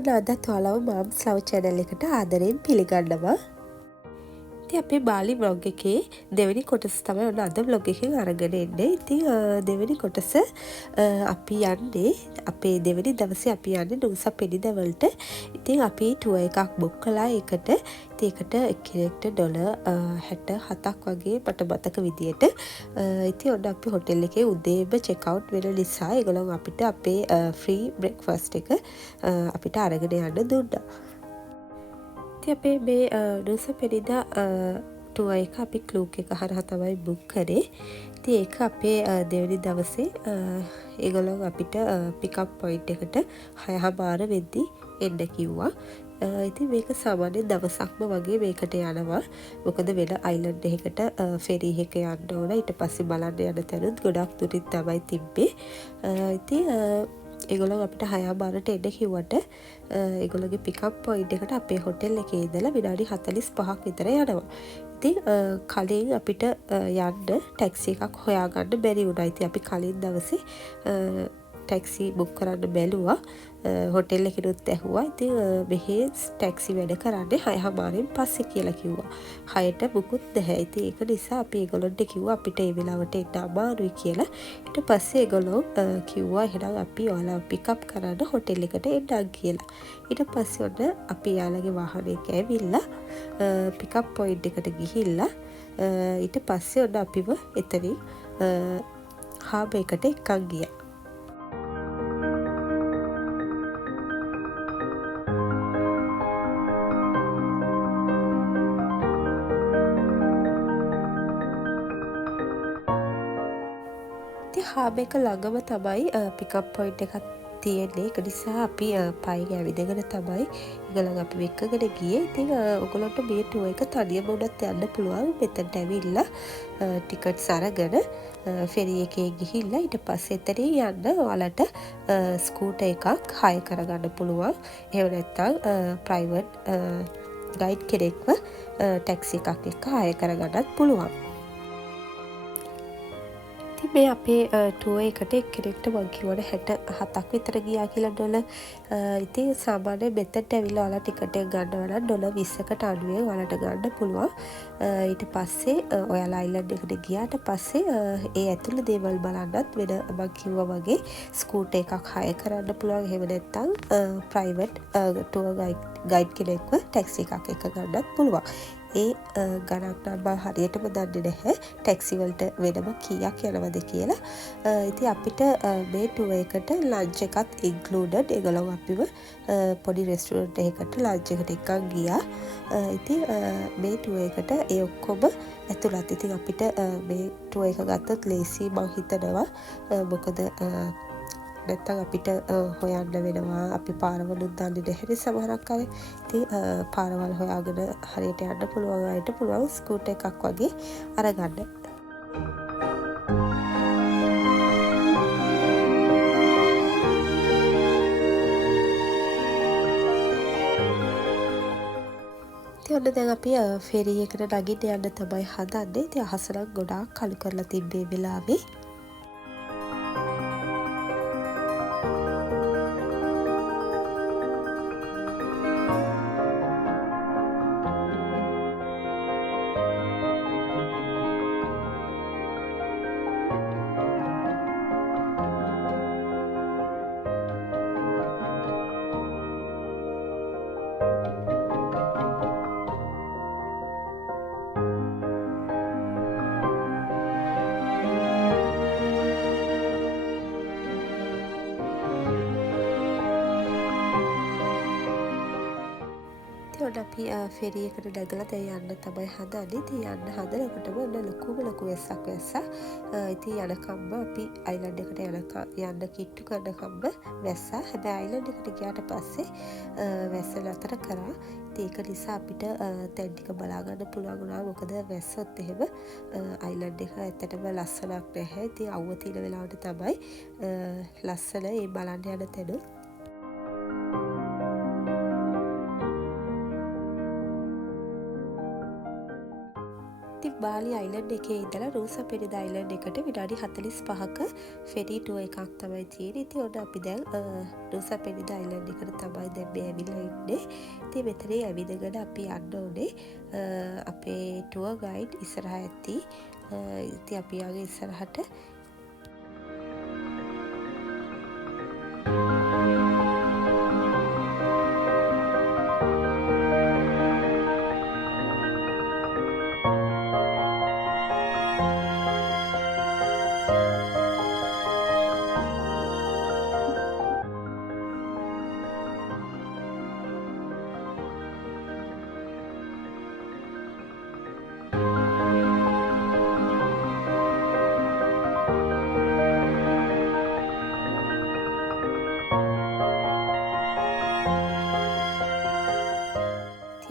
ඔන්න අදත් ඔයාලව මාම්ස් love channel එකට ආදරයෙන් පිළිගන්නවා. ඉතින් අපේ බාලි vlog එකේ දෙවෙනි කොටස තමයි ඔන්න අද vlog එකෙන් අරගෙන එන්නේ. ඉතින් දෙවෙනි කොටස අපි යන්නේ අපේ දෙවෙනි දවසේ අපි යන්නේ නුවසප් පෙඩිද වලට. ඉතින් අපි ටුවර් එකක් බුක් කළා ඒකට. ඉතින් ඒකට එක්කෙනෙක්ට ඩොලර් 67ක් වගේ මට මතක විදියට. ඉතින් ඔන්න අපි හොටෙල් එකේ උදේම චෙක් අවුට් වෙන නිසා ඒගොල්ලෝ අපිට අපේ ෆ්‍රී බ්‍රෙක්ෆාස්ට් එක අපිට අරගෙන යන්න දුන්නා. ඉතින් අපේ මේ නුවසප් පෙඩිදා ටුවර් එක අපි ක්ලූක් එක හරහා තමයි බුක් කරේ. ඉතින් ඒක අපේ දෙවෙනි දවසේ ඒගොල්ලෝ අපිට පිකප් පොයින්ට් එකට 6:00 වෙද්දි එන්න කිව්වා. ඉතින් මේක සාමාන්‍ය දවසක්ම වගේ මේකට යනවා. මොකද වෙන අයිලන්ඩ් එකකට ෆෙරි එක යන්න ඕන. ඊට පස්සේ බලන්න යන තැනුත් ගොඩක් දුරින් තමයි තිබ්බේ. ඉතින් ඒගොල්ලෝ අපිට 6:00ට එන්න කිව්වට ඒගොල්ලෝගේ පිකප් පොයින්ට් එකට අපේ හොටෙල් එකේ ඉඳලා විනාඩි 45ක් විතර යනවා. ඉතින් කලින් අපිට යන්න ටැක්සි එකක් හොයාගන්න බැරි වුණා. ඉතින් අපි කලින් දවසේ ටැක්සි බුක් කරන්න බැලුවා. හොටෙල් එකෙනුත් ඇහුවා. ඉතින් මෙහි ටැක්සි වැඩ කරන්නේ 6:00න් පස්සේ කියලා කිව්වා. 6ට බුකුත් නැහැ. ඉතින් ඒක නිසා අපි ඒගොල්ලන්ට කිව්වා අපිට ඒ වෙලාවට එන්න අමාරුයි කියලා. ඊට පස්සේ ඒගොල්ලෝ කිව්වා එහෙනම් අපි ඔයාලව පිකප් කරන්න හොටෙල් එකට එන්නම් කියලා. ඊට පස්සේ ඔන්න අපි යාළගේ වාහනයක ඇවිල්ලා පිකප් පොයින්ට් එකට ගිහිල්ලා ඊට පස්සේ ඔන්න අපිව එතනින් හාබ් එකට එක්කන් ගියා. හාබ් එක ළඟම තමයි පිකප් පොයින්ට් එකක් තියෙන්නේ. ඒක නිසා අපි පයින් ඇවිදගෙන තමයි ඒගොල්ලන් අපිව එක්කගෙන ගියේ. ඉතින් ඔයගොල්ලන්ට මේ ටුවර් එක තනියම උනත් යන්න පුළුවන්. මෙතනට ඇවිල්ලා ටිකට්ස් අරගෙන ෆෙරි එකේ ගිහිල්ලා ඊට පස්සේ එතනින් යන්න ඔයාලට ස්කූටර් එකක් හය කරගන්න පුළුවන්. එහෙම නැත්නම් ප්‍රයිවට් ගයිඩ් කෙනෙක්ව ටැක්සි එකක් එක්ක හය කරගන්නත් පුළුවන්. මේ අපේ ටුවර් එකට එක්කෙනෙක්ට මං කිව්වනේ 67ක් විතර ගියා කියලා ඩොලර්. ඉතින් සාමාන්‍යයෙන් මෙතනට ඇවිල්ලා ඔයාලා ටිකට් එක ගන්නවා නම් ඩොලර් 20කට අඩුවෙන් ඔයාලට ගන්න පුළුවන්. ඊට පස්සේ ඔයාලා අයිලන්ඩ් එකට ගියාට පස්සේ ඒ ඇතුළේ දේවල් බලන්නත් වෙන මං කිව්වා වගේ ස්කූටර් එකක් හය කරන්න පුළුවන්. එහෙම නැත්නම් ප්‍රයිවට් ටුවර් ගයිඩ් කෙනෙක්ව ටැක්සි එකක් එක ගන්නත් පුළුවන්. ඒ ගණන් නම් මම හරියටම දන්නේ නැහැ ටැක්සි වලට වෙනම කීයක් යනවද කියලා. ඉතින් අපිට මේ ටුවර් එකට ලන්ච් එකත් ඉන්ක්ලූඩඩ්. ඒගොල්ලෝ අපිව පොඩි රෙස්ටුරන්ට් එකකට ලන්ච් එකට එක්කන් ගියා. ඉතින් මේ ටුවර් එකට ඒ ඔක්කොම ඇතුළත්. ඉතින් අපිට මේ ටුවර් එක ගත්තොත් ලේසි මං හිතනවා. මොකද නැත්තම් අපිට හොයන්න වෙනවා. අපි පාරවලුත් දන්නේ නැහැ සමහරක් අය. ඉතින් පාරවල් හොයාගෙන හරියට යන්න පුළුවන් අයට පුළුවන් ස්කූටර් එකක් වගේ අරගන්න. ඔන්න දැන් අපි ෆෙරි එකට නගින්න යන්න තමයි හදන්නේ. ඉතින් අහස නම් ගොඩාක් කළු කරලා තිබ්බේ වෙලාවේ. අපි ෆෙරි එකට නැගලා දැන් යන්න තමයි හදන්නේ. ඉතින් යන්න හදනකොටම ඔන්න ලොකු වැස්සක් වැස්සා. ඉතින් යනකම්ම අපි අයිලන්ඩ් එකට යන්න කිට්ටු කරනකම්ම වැස්සා. හැබැයි අයිලන්ඩ් එකට ගියාට පස්සේ වැස්ස නතර කරා. ඉතින් ඒක නිසා අපිට තැන් ටික බලා ගන්න පුළුවන් වුණා. මොකද වැස්සොත් එහෙම අයිලන්ඩ් එක ඇත්තටම ලස්සනක් නැහැ. ඉතින් අවුව තියෙන වෙලාවට තමයි ලස්සන ඒ බලන්න යන තැනුත්. ඉතින් බාලි අයිලන්ඩ් එකේ ඉඳලා රූසා පෙරිද අයිලන්ඩ් එකට විනාඩි 45ක ෆෙරි ටුවර් එකක් තමයි තියෙන්නේ. ඉතින් ඔන්න අපි දැන් රූසා පෙරිද අයිලන්ඩ් එකට තමයි දැන් මේ ඇවිල්ලා ඉන්නේ. ඉතින් මෙතන ඇවිදගෙන අපි යන්න ඕනේ. අපේ ටුවර් ගයිඩ් ඉස්සරහා ඇති. ඉතින් අපි යගේ ඉස්සරහට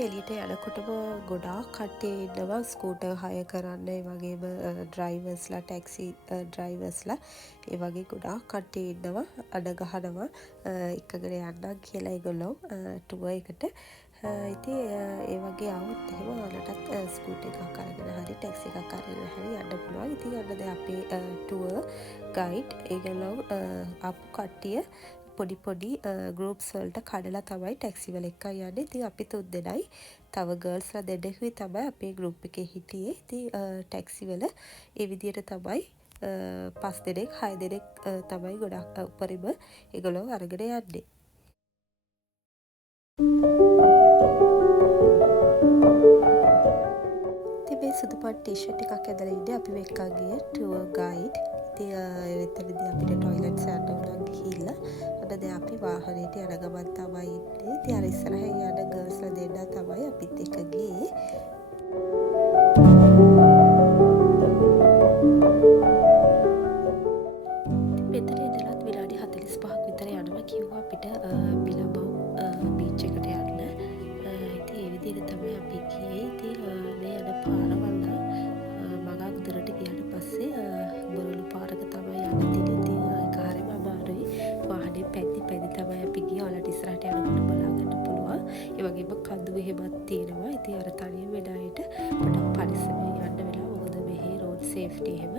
එලියට යනකොටම ගොඩාක් කට්ටිය ඉන්නවා ස්කූටර් හය කරන්න, ඒ වගේම ඩ්‍රයිවර්ස්ලා, ටැක්සි ඩ්‍රයිවර්ස්ලා, ඒ වගේ ගොඩාක් කට්ටිය ඉන්නවා අඩ ගහනවා එකගෙන යන්නම් කියලා ඒගොල්ලෝ ටුවර් එකට. ඉතින් ඒ වගේ આવොත් එහෙම ඔයාලටත් ස්කූටර් එකක් අරගෙන හරි ටැක්සි එකක් අරගෙන හරි යන්න පුළුවන්. ඉතින් ඔන්න දැන් අපේ ටුවර් ගයිඩ් ඒගොල්ලෝ ආපු කට්ටිය පොඩි ගෲප්ස් වලට කඩලා තමයි ටැක්සි වල එක්ක යන්නේ. ඉතින් අපි 3 දෙනයි තව ගර්ල්ස්ලා දෙන්නෙකුයි තමයි අපේ ගෲප් එකේ හිටියේ. ඉතින් ටැක්සි වල ඒ විදිහට තමයි 5 දෙනෙක් 6 දෙනෙක් තමයි ගොඩක් උපරිම ඒගොල්ලෝ අරගෙන යන්නේ. ඉතින් මේ සුදු පාට ටී-ෂර්ට් එකක් ඇඳලා ඉන්නේ අපි එක්කන් ගිය ටුවර් ගයිඩ්. ඉතින් එතනදී අපිට ටොයිලට්ස් යන්න උනන් ගිහිල්ලා දැන් අපි වාහනේට යන ගමන් තමයි ඉන්නේ. ඉතින් අර ඉස්සරහින් යන ගර්ල්ස්ලා දෙන්නා තමයි අපිත් එක්ක ගියේ. මෙතන ඉඳලත් විනාඩි 45ක් විතර යනවා කිව්වා අපිට බිලබව් බීච් එකට යන්න. ඉතින් ඒ විදිහට තමයි අපි ගියේ. ඉතින් මේ යන පාරවල් මගක් දුරට ගියාට පස්සේ බොරළු පාරක තමයි යන්න තියෙන්නේ. ඒක හරියම අමාරුයි. වාහනේ පැද්දි තමයි අපි ගියේ. ඔයාලට ඉස්සරහට යනකොට බලා ගන්න පුළුවන්. ඒ වගේම කඳු එහෙමත් තියෙනවා. ඉතින් අර තනියම වෙන අයට පොඩක් පරිස්සමෙන් යන්න වෙලා. මොකද මෙහි රෝඩ් සේෆ්ටි එහෙම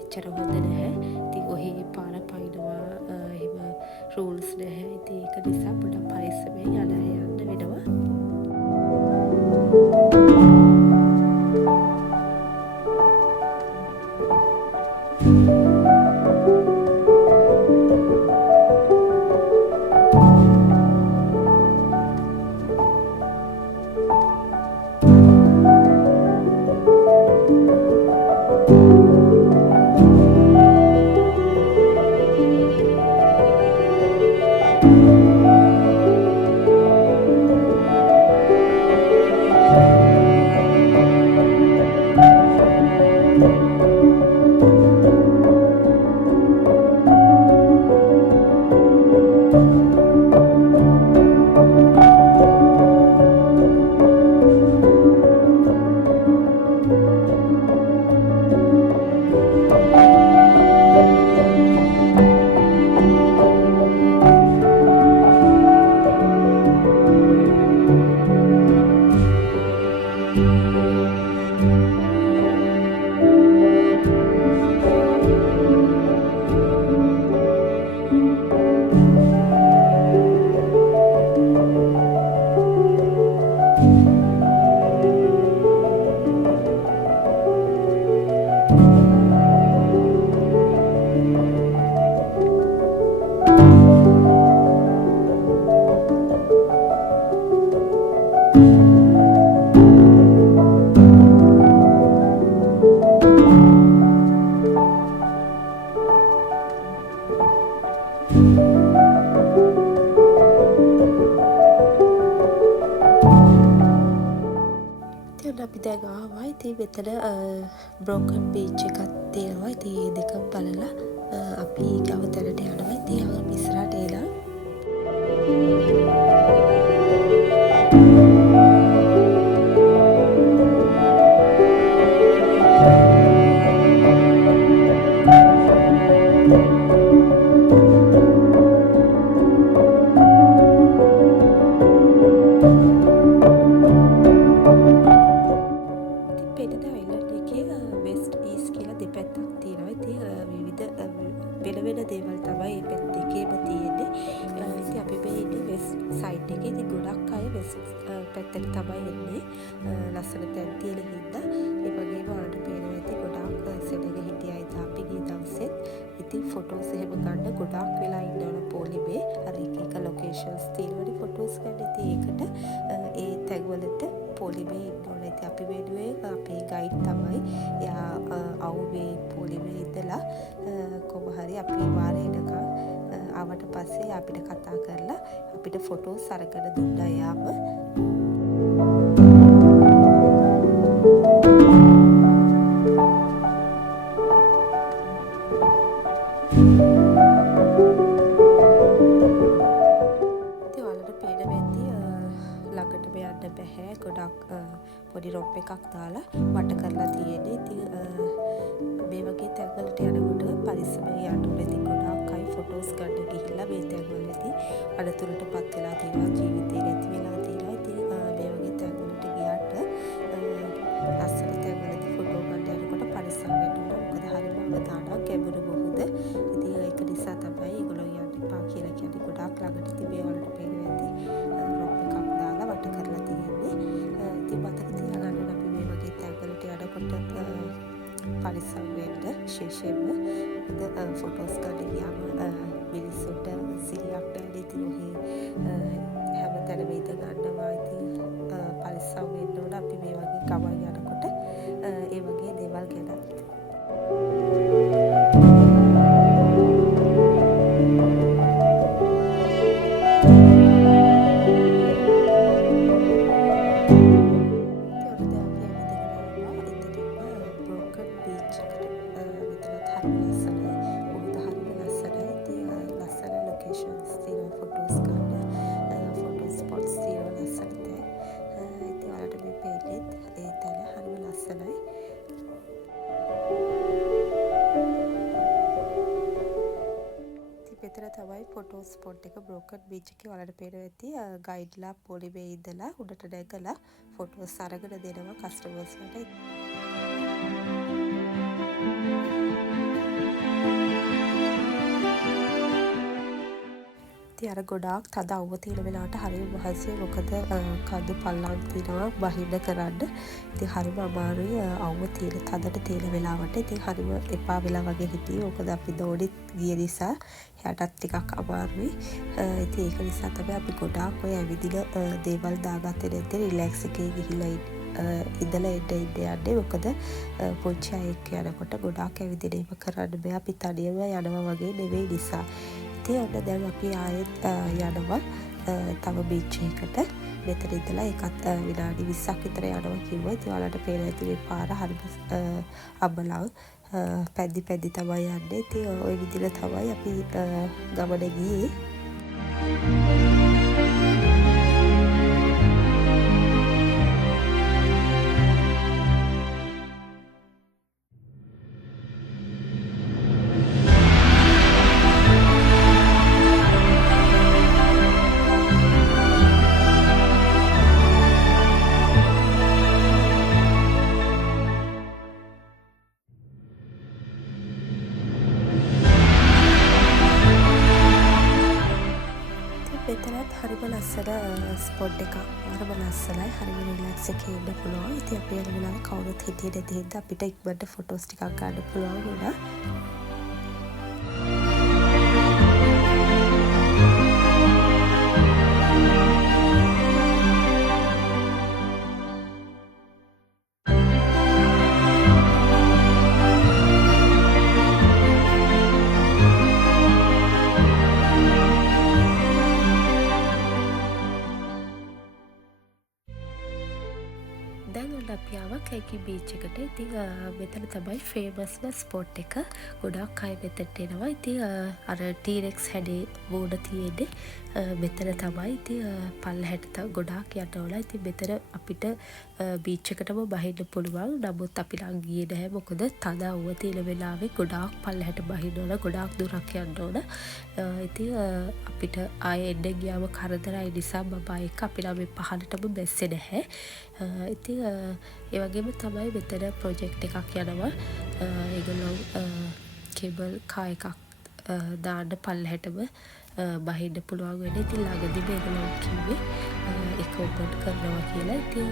එච්චර හොඳ නැහැ. ඉතින් ඔහේ පාර පයින්නවා එහෙම රූල්ස් නැහැ. ඉතින් ඒක නිසා පොඩක් පරිස්සමෙන් යන්න වෙනවා. අපි දැන් ආවා. ඉතින් මෙතන බ්‍රෝකන් බීච් එකක් තියෙනවා. ඉතින් මේ දෙකම බලලා අපි ගව තැනට යනවා. ඉතින් අපි ඉස්සරහට එලා හින්දා ඒ වගේම ඔයාලට පේනවා ඇති ගොඩාක් සෙනග හිටියා ඉතින් අපි ගිය දවසෙත්. ඉතින් ෆොටෝස් එහෙම ගන්න ගොඩාක් වෙලා ඉන්නවනේ පොලිමේ. අර එක ලොකේෂන්ස් තියෙනවනේ ෆොටෝස් ගන්න. ඉතින් ඒකට ඒ තැන්වලට පොලිමේ ඉන්න ඕනේ. ඉතින් අපි වෙනුවෙන් අපේ ගයිඩ් තමයි එයා අවුවේ පොලිමේ ඉඳලා කොහොම හරි අපි වාරේ එනකම් ආවට පස්සේ අපිට කතා කරලා අපිට ෆොටෝස් අරගෙන දුන්නා එයාම. ළඟටම යන්න බැහැ. ගොඩක් පොඩි රොප් එකක් දාලා වට කරලා තියෙන්නේ. ඉතින් මේ වගේ තැන්වලට යනකොට පරිස්සමෙන් යන්න ඕනේ. ඉතින් ගොඩාක් අය ෆොටෝස් ගන්න ගිහිල්ලා මේ තැන්වලදී අනතුරටපත් වෙලා තියෙනවා. ජීවිතේ නැති වෙලා තියෙනවා. ඉතින් මේ වගේ තැන්වලට ගියාට ලස්සන තැන්වලදී ෆොටෝ ගන්න යනකොට පරිස්සම් වෙන්න ඕනේ. මොකද හරිම අවදානම් ගැඹුරු මොහොත. ඉතින් ඒක නිසා තමයි ඒගොල්ලෝ යන්න එපා කියලා කියන්නේ. ගොඩාක් ළඟට ඉතින් මේ වලට පේනවා ඇති රොප් එකක් දාලා වට කරලා තියෙන්නේ. ඉතින් මතක තියාගන්න අපි මේ වගේ තැන්වලට යනකොට පරිස්සම් වෙන්න විශේෂයෙන්ම ෆොටෝස් ගන්න ගියාම මිනිස්සුන්ට සිහියක් නැහැ. ඉතින් ඔහේ හැමතැනම ඉඳ ගන්නවා. ඉතින් පරිස්සම් වෙන්න ඕන අපි මේ වගේ ගමන් යනකොට ඒ වගේ දේවල් ගැන. මෙතන තමයි ෆොටෝ ස්පොට් එක බ්‍රෝකන් බීච් එකේ ඔයාලට පේනවා ඇති ගයිඩ්ලා පොලිමේ ඉඳලා උඩට නැගලා ෆොටෝස් අරගෙන දෙනවා කස්ටමර්ස්ලට. ඉතින් අර ගොඩාක් තද අවුව තියෙන වෙලාවට හරිම මහන්සියි. මොකද කඳු පල්ලම් තියෙනවා බහින්න කරන්න. ඉතින් හරිම අමාරුයි අවුව තියෙන තදට තියෙන වෙලාවට. ඉතින් හරිම එපා වෙලා වගේ හිටියේ. මොකද අපි දෝඩිත් ගිය නිසා එයාටත් ටිකක් අමාරුයි. ඉතින් ඒක නිසා තමයි අපි ගොඩාක් ඔය ඇවිදින දේවල් දාගත්තේ නැත්නම් රිලැක්ස් එකේ ගිහිල්ලා ඉඳලා එන්න යන්නේ. මොකද පොච්චි අය එක්ක යනකොට ගොඩාක් ඇවිදින ඒව කරන්න බෑ. අපි තනියම යනවා වගේ නෙවෙයි නිසා. ඔන්න දැන් අපි ආයෙත් යනවා තව බීච් එකකට. මෙතන ඉඳලා ඒකත් විනාඩි 20ක් විතර යනවා කිව්වා. ඉතින් ඔයාලට පේන ඇති මේ පාර හරිම අබලව පැද්දි පැද්දි තමයි යන්නේ. ඉතින් ওই විදිහට තමයි අපි ගමන ගියේ. මෙතනත් හරිම ලස්සන ස්පොට් එකක්. හරිම ලස්සනයි. හරිම රිලැක්ස් එකේ ඉන්න පුළුවන්. ඉතින් අපි යන වෙලාවේ කවුරුත් හිටියේ නැති හින්දා අපිට ඉක්මනට ෆොටෝස් ටිකක් ගන්න පුළුවන් වුණා. දැන් ඔන්න අපි ආවා කැකි බීච් එකට. ඉතින් මෙතන තමයි ෆේමස්ම ස්පොට් එක. ගොඩාක් අය මෙතනට එනවා. ඉතින් අර ටීරෙක්ස් හැඩේ බෝඩ තියෙන්නේ මෙතන තමයි. ඉතින් පල්ලෙහාට ගොඩාක් යන්න ඕන. ඉතින් මෙතන අපිට බීච් එකටම බහින්න පුළුවන්. නමුත් අපි නම් ගියේ නැහැ. මොකද තද අවුව තියෙන වෙලාවේ ගොඩාක් පල්ලෙහාට බහින්න ඕන. ගොඩාක් දුරක් යන්න ඕන. ඉතින් අපිට ආයෙ එන්න ගියාම කරදරයි නිසා බබා එක්ක අපි නම් මේ පහළටම බැස්සේ නැහැ. ඉතින් ඒ වගේම තමයි මෙතන ප්‍රොජෙක්ට් එකක් යනවා. ඒගොල්ලෝ කේබල් කා එකක් දාන්න පල්ලෙහාටම බහින්න පුළුවන් වෙන්නේ. ඉතින් ළඟදී මේගොල්ලෝ කිව්වේ එක එක ඕපන් කරනවා කියලා. ඉතින්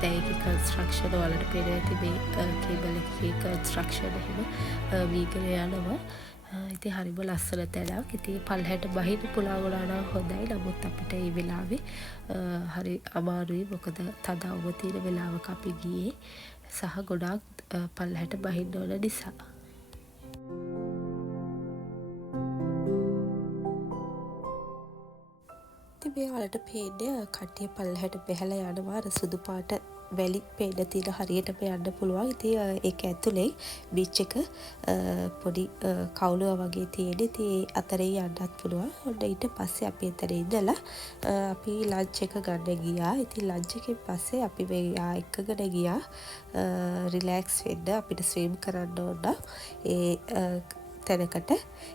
දැන් ඒකේ කන්ස්ට්‍රක්ෂන් වලට පේනවා ඇති මේ කේබල් එකේ කන්ස්ට්‍රක්ෂන් එහෙම වීගෙන යනවා. ඉතින් හරිම ලස්සන තැනක්. ඉතින් පල්හැට බහින්න පුළුවන් වුණා නම් හොඳයි. නමුත් අපිට මේ වෙලාවේ හරි අමාරුයි. මොකද තද අවුව තියෙන වෙලාවක අපි ගියේ. සහ ගොඩාක් පල්හැට බහින්න ඕන නිසා. ඉතින් මේ වලට පේන්නේ කට්ටිය පල්හැට බැහැලා යනවා. අර සුදු පාට වැලි පේන්න තියෙන හරියටම යන්න පුළුවන්. ඉතින් ඒක ඇතුලේ බීච් එක පොඩි කවුලුව වගේ තියෙන. ඉතින් අතරේ යන්නත් පුළුවන්. ඔන්න ඊට පස්සේ අපි එතන ඉඳලා අපි ලන්ච් එක ගන්න ගියා. ඉතින් ලන්ච් එකෙන් පස්සේ අපි මේ එකගෙන ගියා රිලැක්ස් වෙන්න. අපිට ස්විම් කරන්න ඕන ඒ තැනකට.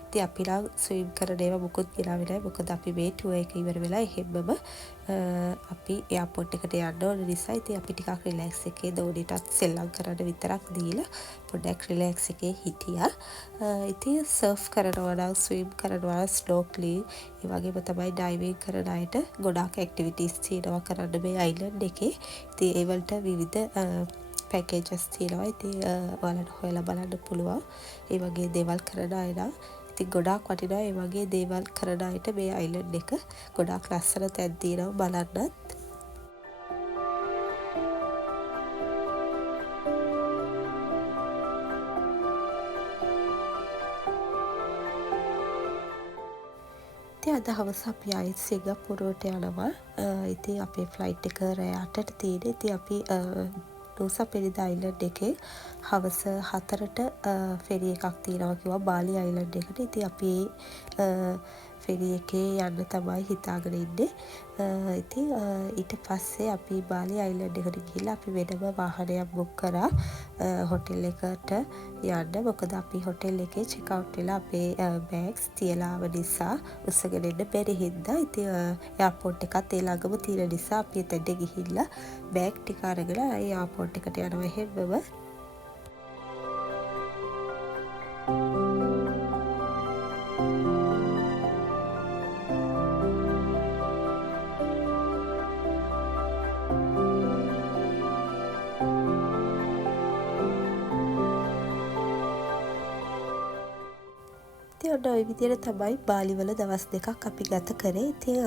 ඉතින් අපි නම් ස්විම් කරන ඒවා මුකුත් ගෙනාවේ නැහැ. මොකද අපි මේ ටුවර් එක ඉවර වෙලා එහෙම්මම අපි එයාපෝට් එකට යන්න ඕන නිසා ඉතින් අපි ටිකක් රිලැක්ස් එකේ දෝනිටත් සෙල්ලම් කරන්න විතරක් දීලා පොඩ්ඩක් රිලැක්ස් එකේ හිටියා. ඉතින් සර්ෆ් කරනවා නම් ස්විම් කරනවා ස්නෝක්ලින් ඒ වගේම තමයි ඩයිවිං කරන අයට ගොඩාක් ඇක්ටිවිටීස් තියෙනවා කරන්න මේ අයිලන්ඩ් එකේ. ඉතින් ඒ වලට විවිධ පැකේජස් තියෙනවා. ඉතින් ඔයාලට හොයලා බලන්න පුළුවන්. ඒ වගේ දේවල් කරන අය නම් ඉතින් ගොඩාක් වටිනවා. ඒ වගේ දේවල් කරන අයට මේ අයිලන්ඩ් එක ගොඩාක් ලස්සන තැන් තියෙනවා බලන්නත්. ඉතින් අද හවස අපි ආයෙත් සිංගප්පූරුවට යනවා. ඉතින් අපේ ෆ්ලයිට් එක රෑ 8ට තියෙන. ඉතින් අපි නූසා පෙරිදා අයිලන්ඩ් එකේ හවස 4ට ෆෙරි එකක් තියෙනවා කිව්වා බාලි අයිලන්ඩ් එකට. ඉතින් අපි ෆෙරි එකේ යන්න තමයි හිතාගෙන ඉන්නේ. ඉතින් ඊට පස්සේ අපි බාලි අයිලන්ඩ් එකට ගිහිල්ලා අපි වෙනම වාහනයක් බුක් කරා හොටෙල් එකට යන්න. මොකද අපි හොටෙල් එකේ චෙක් අවුට් වෙලා අපේ බෑග්ස් තියලා ආව නිසා උස්සගෙන එන්න බැරි හින්දා ඉතින් එයාපෝට් එකත් ඒ ළඟම තියෙන නිසා අපි එතනට ගිහිල්ලා බෑග් ටික අරගෙන එයාපෝට් එකට යනවා එහෙමම. ඔය විදිහට තමයි බාලි වල දවස් දෙකක් අපි ගත කරේ. ඉතින්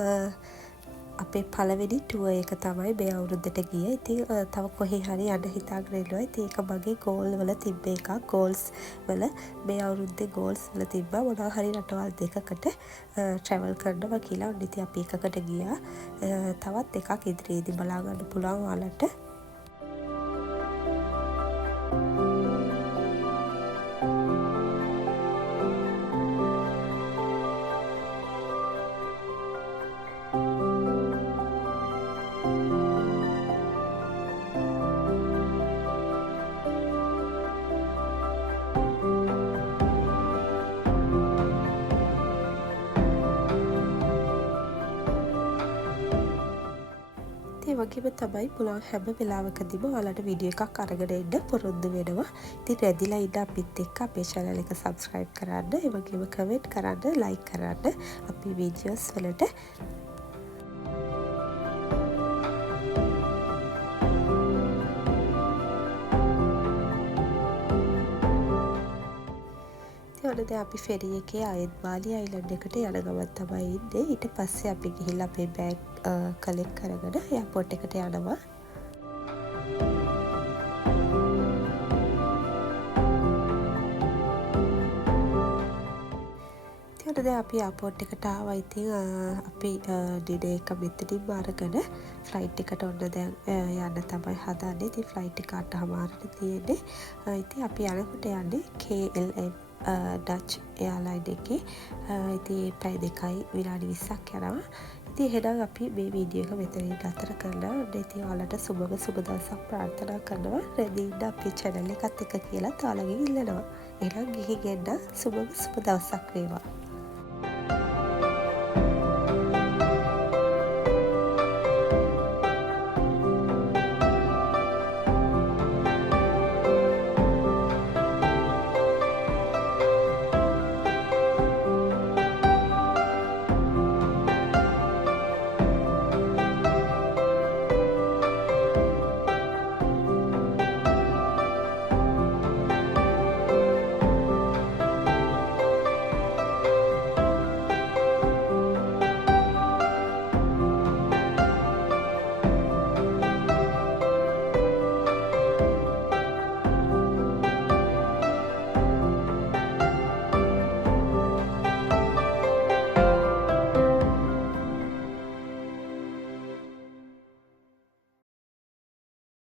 අපේ පළවෙනි ටුවර් එක තමයි මේ අවුරුද්දට ගියේ. ඉතින් තව කොහේ හරි යන්න හිතාගෙන ඉන්නවා. ඉතින් ඒක මගේ ගෝල් වල තිබ්බ එකක්. ගෝල්ස් වල මේ අවුරුද්දේ ගෝල්ස් වල තිබ්බා මොනවා හරි රටවල් දෙකකට ට්‍රැවල් කරනවා කියලා. ඉතින් අපි එකකට ගියා. තවත් එකක් ඉදිරියේදී බලා ගන්න පුළුවන් ඔයාලට. ඒ වගේම තමයි පුළුවන් හැම වෙලාවකදීම ඔයාලට වීඩියෝ එකක් අරගෙන එන්න පොරොන්දු වෙනවා. ඉතින් රැඳිලා ඉන්න අපිත් එක්ක අපේ channel එක subscribe කරන්න, ඒ වගේම comment කරන්න, like කරන්න අපි videos වලට. දැන් අපි ෆෙරි එකේ ආයෙත් බාලි අයිලන්ඩ් එකට යන ගමන් තමයි ඉන්නේ. ඊට පස්සේ අපි ගිහිල්ලා අපේ බෑග් කලෙක්ට් කරගෙන එයාපෝට් එකට යනවා. ඉතින් දැන් අපි එයාපෝට් එකට ආවා. ඉතින් අපි ඩිනර් එක මෙතනින්ම අරගෙන ෆ්ලයිට් එකට ඔන්න දැන් යන්න තමයි හදන්නේ. ඉතින් ෆ්ලයිට් එක 8:00ට තියෙන්නේ. ඉතින් අපි යනකොට යන්නේ KLM ඩච් එයාලයින් එකේ. ඉතින් පැය 2යි විනාඩි 20ක් යනවා. ඉතින් එහෙනම් අපි මේ වීඩියෝ එක මෙතනින් නතර කරලා ඉතින් ඔයාලට සුබ දවසක් ප්‍රාර්ථනා කරනවා. රැඳී ඉන්න අපේ channel එකත් එක කියලා ඔයාලගෙන් ඉල්ලනවා. එහෙනම් ගිහින් එන්න සුබ දවසක් වේවා.